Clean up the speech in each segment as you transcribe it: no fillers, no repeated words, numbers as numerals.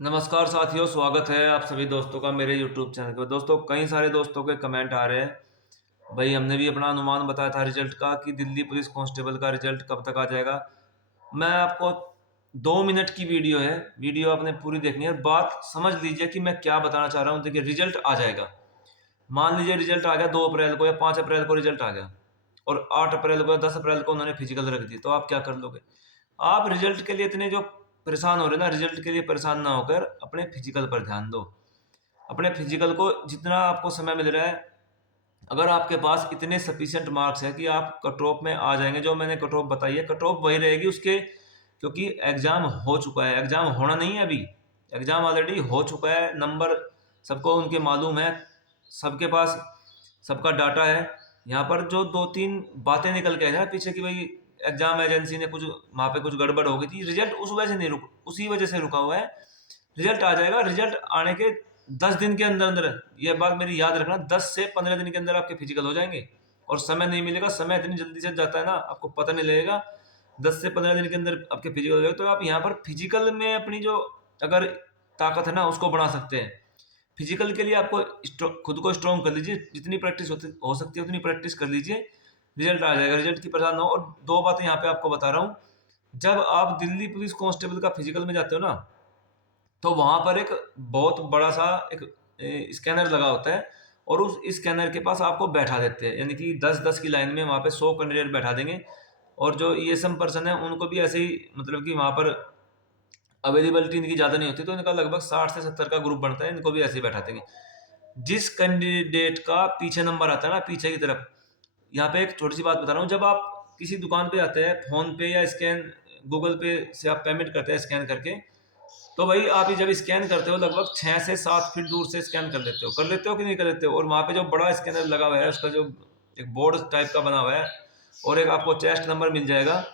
नमस्कार साथियों, स्वागत है आप सभी दोस्तों का मेरे YouTube चैनल पे। दोस्तों, कई सारे दोस्तों के कमेंट आ रहे हैं। भाई, हमने भी अपना अनुमान बताया था रिजल्ट का कि दिल्ली पुलिस कांस्टेबल का रिजल्ट कब तक आ जाएगा। मैं आपको 2 मिनट की वीडियो है, वीडियो आपने पूरी देखनी है। बात समझ लीजिए कि मैं क्या बताना चाह रहा हूँ। देखिए, रिजल्ट आ जाएगा। मान लीजिए रिजल्ट आ गया 2 अप्रैल को या 5 अप्रैल को रिजल्ट आ गया, और 8 अप्रैल को या 10 अप्रैल को उन्होंने फिजिकल रख दी, तो आप क्या कर लोगे? आप रिजल्ट के लिए इतने जो परेशान हो रहे हैं ना, रिजल्ट के लिए परेशान ना होकर अपने फिजिकल पर ध्यान दो। अपने फिजिकल को जितना आपको समय मिल रहा है, अगर आपके पास इतने सफिशिएंट मार्क्स हैं कि आप कट ऑफ में आ जाएंगे, जो मैंने कट ऑफ बताई है, कट ऑफ वही रहेगी उसके, क्योंकि एग्जाम हो चुका है। एग्जाम होना नहीं है अभी, एग्जाम ऑलरेडी हो चुका है। नंबर सबको उनके मालूम है, सबके पास सबका डाटा है। यहाँ पर जो दो तीन बातें निकल के आई ना पीछे की, भाई एग्जाम एजेंसी ने कुछ वहाँ पे कुछ गड़बड़ हो गई थी, रिजल्ट उस वजह से नहीं रुक उसी वजह से रुका हुआ है। रिजल्ट आ जाएगा। रिजल्ट आने के 10 दिन के अंदर अंदर, ये बात मेरी याद रखना, 10 से 15 दिन के अंदर आपके फिजिकल हो जाएंगे। और समय नहीं मिलेगा, समय इतनी जल्दी से जाता है ना, आपको पता नहीं लगेगा। 10 से 15 दिन के अंदर आपके फिजिकल हो जाएगा। तो आप यहाँ पर फिजिकल में अपनी जो अगर ताकत है ना, उसको बढ़ा सकते हैं। फिजिकल के लिए आपको खुद को स्ट्रॉन्ग कर लीजिए, जितनी प्रैक्टिस हो सकती है उतनी प्रैक्टिस कर लीजिए। रिजल्ट आ जाएगा, रिजल्ट की परेशान ना हो। और दो बातें यहाँ पे आपको बता रहा हूँ। जब आप दिल्ली पुलिस कांस्टेबल का फिजिकल में जाते हो ना, तो वहां पर एक बहुत बड़ा सा एक स्कैनर लगा होता है, और उस स्कैनर के पास आपको बैठा देते हैं। यानी कि 10-10 की लाइन में वहां पे 100 कैंडिडेट बैठा देंगे। और जो ईएसएम पर्सन है उनको भी ऐसे ही, मतलब कि वहां पर अवेलेबिलिटी इनकी ज़्यादा नहीं होती, तो इनका लगभग 60 से 70 का ग्रुप बनता है, इनको भी ऐसे ही बैठा देंगे। जिस कैंडिडेट का पीछे नंबर आता है ना, पीछे की तरफ, यहाँ पे एक छोटी सी बात बता रहा हूँ। जब आप किसी दुकान पे जाते हैं, फोन पे या स्कैन गूगल पे से आप पेमेंट करते हैं स्कैन करके, तो भाई आप ये जब स्कैन करते हो लगभग 6 से 7 फीट दूर से स्कैन कर लेते हो कि नहीं कर लेते हो। और वहाँ पे जो बड़ा स्कैनर लगा हुआ है, उसका जो एक बोर्ड टाइप का बना हुआ है, और एक आपको चेस्ट नंबर मिल जाएगा,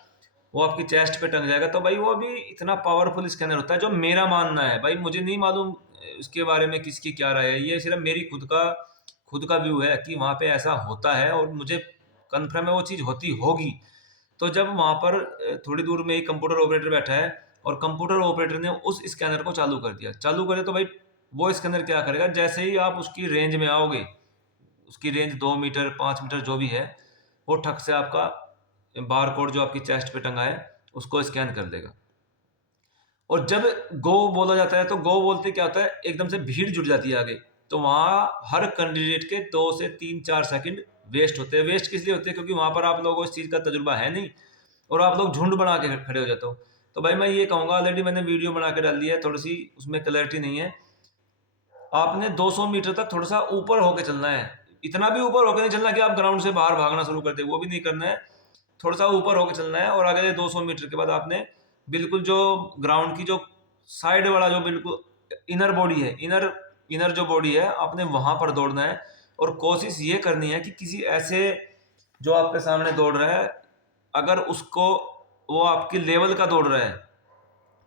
वो आपकी चेस्ट पे टंग जाएगा। तो भाई वो भी इतना पावरफुल स्कैनर होता है, जो मेरा मानना है। भाई मुझे नहीं मालूम उसके बारे में किसकी क्या राय है, ये सिर्फ मेरी खुद का व्यू है कि वहाँ पे ऐसा होता है, और मुझे कन्फर्म है वो चीज़ होती होगी। तो जब वहाँ पर थोड़ी दूर में ही कंप्यूटर ऑपरेटर बैठा है, और कंप्यूटर ऑपरेटर ने उस स्कैनर को चालू करे, तो भाई वो स्कैनर क्या करेगा, जैसे ही आप उसकी रेंज में आओगे, उसकी रेंज 2 मीटर 5 मीटर जो भी है, वो ठक से आपका बार कोड जो आपकी चेस्ट पे टंगा है उसको स्कैन कर देगा। और जब गो बोला जाता है, तो गो बोलते क्या होता है, एकदम से भीड़ जुट जाती है आगे। तो वहां हर कैंडिडेट के 2 से 3 4 सेकंड वेस्ट होते हैं। वेस्ट किस लिए होते हैं? क्योंकि वहां पर आप लोगों को इस चीज का तजुर्बा है नहीं, और आप लोग झुंड बना के खड़े हो जाते हो। तो भाई मैं ये कहूंगा, ऑलरेडी मैंने वीडियो बना के डाल दी है, थोड़ी सी उसमें क्लैरिटी नहीं है। आपने 200 मीटर तक थोड़ा सा ऊपर होके चलना है। इतना भी ऊपर होके नहीं चलना कि आप ग्राउंड से बाहर भागना शुरू कर दे, वो भी नहीं करना है। थोड़ा सा ऊपर होके चलना है, और आगे 200 मीटर के बाद आपने बिल्कुल जो ग्राउंड की जो साइड वाला जो बिल्कुल इनर बॉडी है, इनर इनर जो बॉडी है, आपने वहां पर दौड़ना है। और कोशिश ये करनी है कि किसी ऐसे जो आपके सामने दौड़ रहा है, अगर उसको वो आपके लेवल का दौड़ रहा है,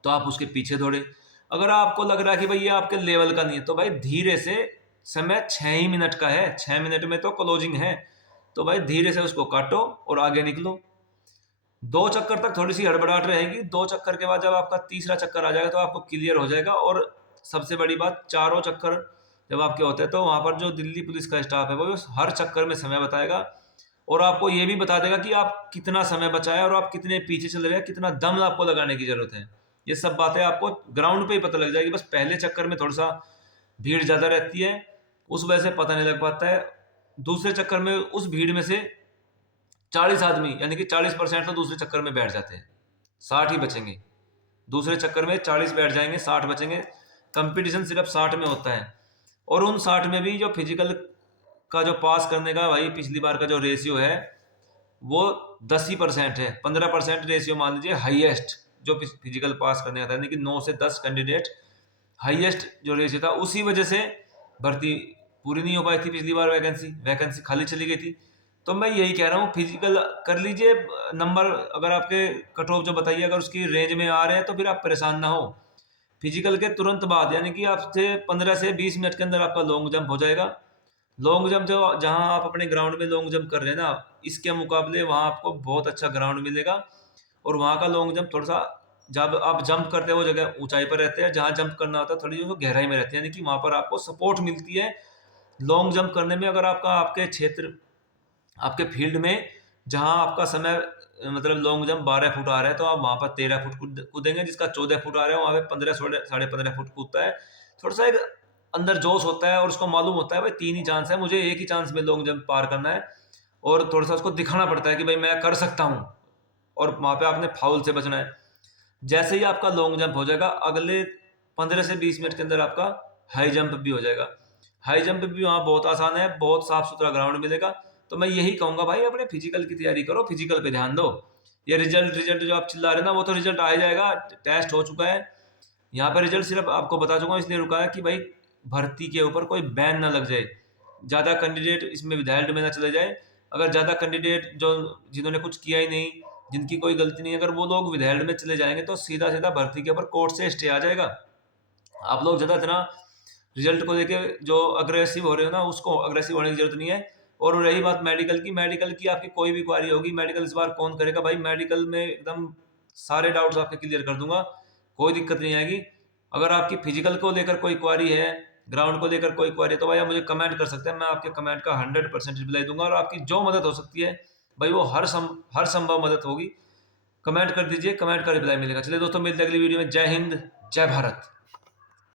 तो आप उसके पीछे दौड़े। अगर आपको लग रहा है कि भाई ये आपके लेवल का नहीं है, तो भाई धीरे से, समय 6 ही मिनट का है, 6 मिनट में तो क्लोजिंग है, तो भाई धीरे से उसको काटो और आगे निकलो। 2 चक्कर तक थोड़ी सी हड़बड़ाहट रहेगी, 2 चक्कर के बाद जब आपका तीसरा चक्कर आ जाएगा तो आपको क्लियर हो जाएगा। और सबसे बड़ी बात, चारों चक्कर जब आपके होते हैं, तो वहां पर जो दिल्ली पुलिस का स्टाफ है वो हर चक्कर में समय बताएगा, और आपको ये भी बता देगा कि आप कितना समय बचा है, और आप कितने पीछे चल रहे हैं, कितना दम आपको लगाने की जरूरत है। ये सब बातें आपको ग्राउंड पे ही पता लग जाएगी। बस पहले चक्कर में थोड़ा सा भीड़ ज्यादा रहती है, उस वजह से पता नहीं लग पाता है। दूसरे चक्कर में उस भीड़ में से 40 आदमी, यानी कि 40% तो दूसरे चक्कर में बैठ जाते हैं, 60 ही बचेंगे। दूसरे चक्कर में 40 बैठ जाएंगे, 60 बचेंगे। कंपटीशन सिर्फ 60 में होता है। और उन 60 में भी जो फिजिकल का जो पास करने का, भाई पिछली बार का जो रेशियो है वो 10 ही% है। 15% रेशियो मान लीजिए हाईएस्ट, जो फिजिकल पास करने का था, यानी कि 9 से 10 कैंडिडेट हाईएस्ट जो रेशियो था। उसी वजह से भर्ती पूरी नहीं हो पाई थी पिछली बार, वैकेंसी खाली चली गई थी। तो मैं यही कह रहा हूँ, फिजिकल कर लीजिए। नंबर अगर आपके कट ऑफ जो बताइए, अगर उसकी रेंज में आ रहे हैं, तो फिर आप परेशान ना हो। फिजिकल के तुरंत बाद, यानी कि आपसे 15 से 20 मिनट के अंदर आपका लॉन्ग जंप हो जाएगा। लॉन्ग जंप जो जहां आप अपने ग्राउंड में लॉन्ग जंप कर रहे हैं ना, इसके मुकाबले वहां आपको बहुत अच्छा ग्राउंड मिलेगा। और वहां का लॉन्ग जंप थोड़ा सा जब आप जंप करते हैं वो जगह ऊंचाई पर रहते हैं, जहां जंप करना होता है थोड़ी जो गहराई में रहती है, यानी कि वहां पर आपको सपोर्ट मिलती है लॉन्ग जंप करने में। अगर आपका आपके क्षेत्र आपके फील्ड में जहां आपका समय मतलब लॉन्ग जंप 12 फुट आ रहा है तो आप वहां पर 13 फुट कूदेंगे, जिसका 14 फुट आ रहा है वहां पे 15 साढ़े 15 फुट कूदता है। थोड़ा सा एक अंदर जोश होता है और उसको मालूम होता है भाई 3 ही चांस है, मुझे एक ही चांस में लॉन्ग जंप पार करना है, और थोड़ा सा उसको दिखाना पड़ता है कि भाई मैं कर सकता हूँ, और वहां पे आपने फाउल से बचना है। जैसे ही आपका लॉन्ग जंप हो जाएगा, अगले 15 से 20 मिनट के अंदर आपका हाई जंप भी हो जाएगा। हाई जंप भी वहाँ बहुत आसान है, बहुत साफ सुथरा ग्राउंड मिलेगा। तो मैं यही कहूंगा भाई अपने फिजिकल की तैयारी करो, फिजिकल पे ध्यान दो। ये रिजल्ट रिजल्ट जो आप चिल्ला रहे ना, वो तो रिजल्ट आ ही जाएगा, टेस्ट हो चुका है। यहाँ पे रिजल्ट सिर्फ आपको बता चुका हूँ, इसलिए रुका है कि भाई भर्ती के ऊपर कोई बैन ना लग जाए, ज़्यादा कैंडिडेट इसमें विधायक में ना चले जाए। अगर ज़्यादा कैंडिडेट जो जिन्होंने कुछ किया ही नहीं, जिनकी कोई गलती नहीं, अगर वो लोग विधायक में चले जाएंगे तो सीधा सीधा भर्ती के ऊपर कोर्ट से स्टे आ जाएगा। आप लोग ज़्यादा इतना रिजल्ट को लेके जो अग्रेसिव हो रहे हो ना, उसको अग्रेसिव होने की जरूरत नहीं है। और रही बात मेडिकल की, मेडिकल की आपकी कोई भी क्वारी होगी, मेडिकल इस बार कौन करेगा भाई, मेडिकल में एकदम सारे डाउट्स आपके क्लियर कर दूंगा, कोई दिक्कत नहीं आएगी। अगर आपकी फिजिकल को लेकर कोई क्वारी है, ग्राउंड को लेकर कोई क्वारी है, तो भाई आप मुझे कमेंट कर सकते हैं, मैं आपके कमेंट का 100% रिप्लाई दूंगा, और आपकी जो मदद हो सकती है भाई वो हर संभव मदद होगी। कमेंट कर दीजिए, कमेंट का रिप्लाई मिलेगा। चलिए दोस्तों, मिलते हैं अगली वीडियो में। जय हिंद, जय भारत।